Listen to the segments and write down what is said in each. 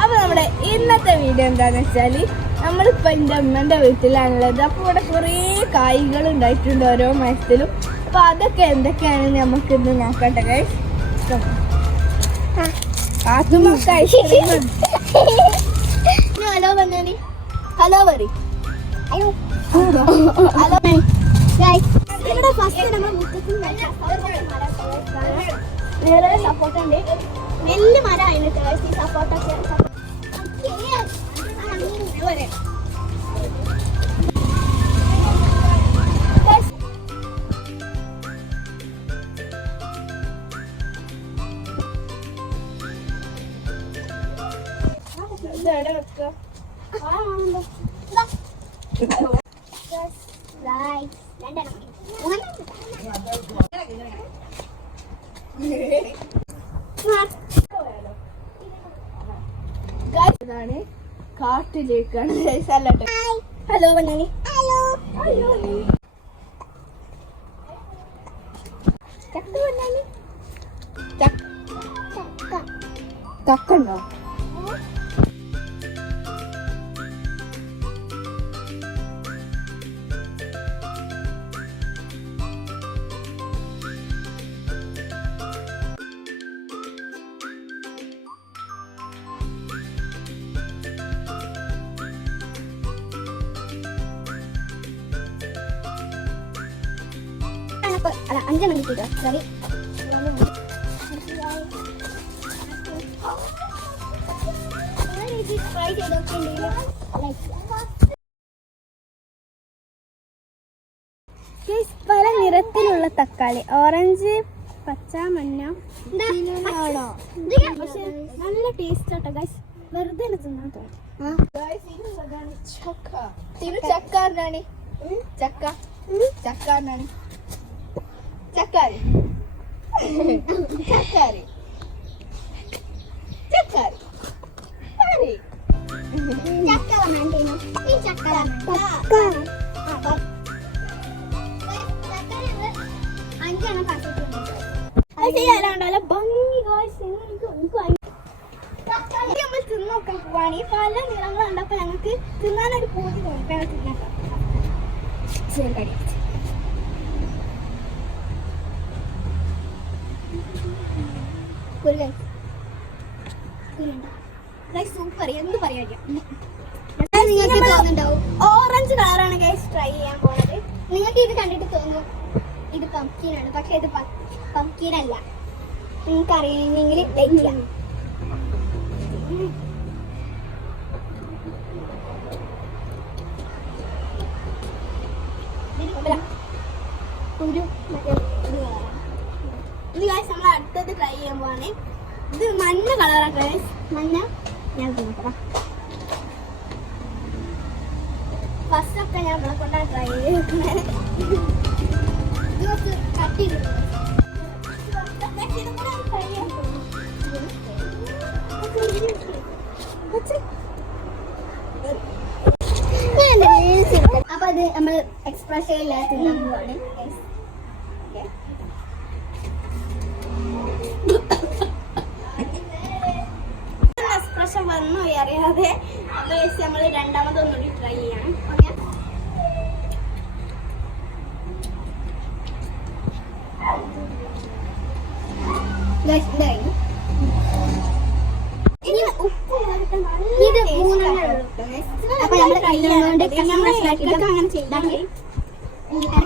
അപ്പൊ നമ്മുടെ ഇന്നത്തെ വീഡിയോ എന്താന്ന് വെച്ചാൽ നമ്മളിപ്പോ എന്റെ അമ്മന്റെ വീട്ടിലാണുള്ളത്. അപ്പൊ ഇവിടെ കുറേ കായ്കൾ ഉണ്ടായിട്ടുണ്ട് ഓരോ മാസത്തിലും അപ്പൊ അതൊക്കെ എന്തൊക്കെയാണ് നമുക്ക് ഇന്ന് നോക്കട്ടെ ഹലോ പറഞ്ഞാൽ ഹലോ പറ ഹലോ. ഇവിടെ ഫസ്റ്റ് നമ്മൾ വേറെ സപ്പോർട്ട് ഉണ്ട്. വലിയ മരമായിരുന്നു ചേച്ചി സപ്പോർട്ടൊക്കെ ഇതാണ് കാട്ടിലേക്കാണ് അല്ലട്ടെ ഹലോ വന്നാനി ഹലോ. ഹലോ ചക്ക വന്നാനി ചക്ക. ചക്ക ഉണ്ടോ? അല്ല അഞ്ചെണ്ണം കിട്ടിയിട്ടോ സോറി ട്രൈ ചെയ്തൊക്കെ പല നിറത്തിലുള്ള തക്കാളി. ഓറഞ്ച് പച്ച മഞ്ഞ പക്ഷെ നല്ല ടേസ്റ്റ് ആട്ടോ ഗൈസ് വെറുതെ തിന്നാൻ ചക്ക. ഇത് ചക്ക പറഞ്ഞാണ് ചക്ക. ചക്ക പറഞ്ഞാണ് ചക്കാരി. ചക്കാരി. ചക്കാരി. ആരി. അത് ചെയ്യാനാണ് നല്ല ഭംഗി. എനിക്ക് നമ്മൾ തിന്നോക്കാൻ പോവാണ്. ഈ പല നിറങ്ങളുണ്ടപ്പോ ഞങ്ങൾക്ക് തിന്നാനൊരു പൂതി തോന്നി. തിന്നേക്കാം ശരി കടി സൂപ്പർ എന്ത് പറയാ നിങ്ങൾക്ക് തോന്നുന്നുണ്ടാവും. ഓറഞ്ച് കളറാണ് ഗൈസ് ട്രൈ ചെയ്യാൻ പോണത്. നിങ്ങൾക്ക് ഇത് കണ്ടിട്ട് തോന്നും ഇത് പംകിൻ ആണ്. പക്ഷെ ഇത് പംകിൻ അല്ല. നിങ്ങൾക്ക് അറിയില്ലെങ്കിൽ വെക്കാം ഒരു മറ്റേ ഇത് കളറാണ് ഇത് ഗൈസ് നമ്മൾ അടുത്തത് ട്രൈ ചെയ്യാൻ പോവാണ്. ഇത് മഞ്ഞ കളറാണ് ഗൈസ് മഞ്ഞ? ഞാൻ നോക്കാം ഫസ്റ്റ് ഒക്കെ ഞാൻ ഇവിടെ കൊണ്ടാണ് ട്രൈ കുറച്ച് കട്ടി അപ്പൊ അത് നമ്മൾ എക്സ്പ്രഷൻ ഇല്ലാത്ത തിന്നാൻ പോവാണ്. എക്സ്പ്രഷൻ വന്നു അറിയാതെ അറിയാതെ. വെച്ച് നമ്മൾ രണ്ടാമത് ഒന്നുകൂടി ട്രൈ ചെയ്യണം. ഓക്കെ? ഇത് മൂന്നെണ്ണം ഉള്ളൂ. അപ്പൊ നമ്മൾ അങ്ങനെ ചെയ്താൽ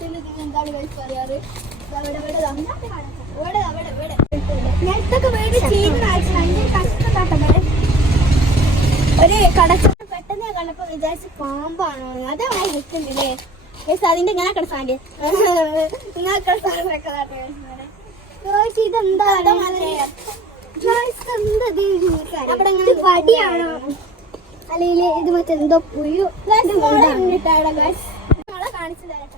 നാട്ടിൽ എന്താണ് guys പറയാറ്? ദാ ഇവിടെ, ഇവിടെ, ദാ. ഇവിടെ, ദാ, ഇവിടെ, ഇവിടെ. ഞാൻ ഇതൊക്കെ വേണ്ടി ചെയ്യുന്ന ആഴ്ച ഭയങ്കര കഷ്ടപ്പെട്ടാട്ടെ കടച്ച പെട്ടെന്ന് കണ്ടപ്പോ വിചാരിച്ച് പാമ്പാണോ? അതേ വായി നിൽക്കുന്നില്ലേ? ഗൈസ് അതിന്റെ ഞാൻ കട സാൻഡ് ഞാൻ കട സാൻഡ് ഇതെന്താ അവിടെ വടിയാണോ? അല്ലെങ്കിൽ ഇത് മറ്റെന്തോ പുഴു? കാണിച്ചു തരാം കേട്ടോ നല്ല ഭംഗിയുള്ള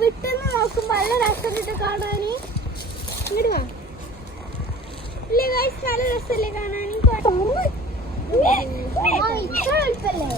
വിട്ടെന്ന് നോക്കുമ്പോ നല്ല രസമുണ്ട് കാണാന്. ഇങ്ങോട്ട് വാ. ഇല്ലേ ഗൈസ് നല്ല രസമല്ലേ കാണാന്? ഇത്ര എളുപ്പല്ലേ?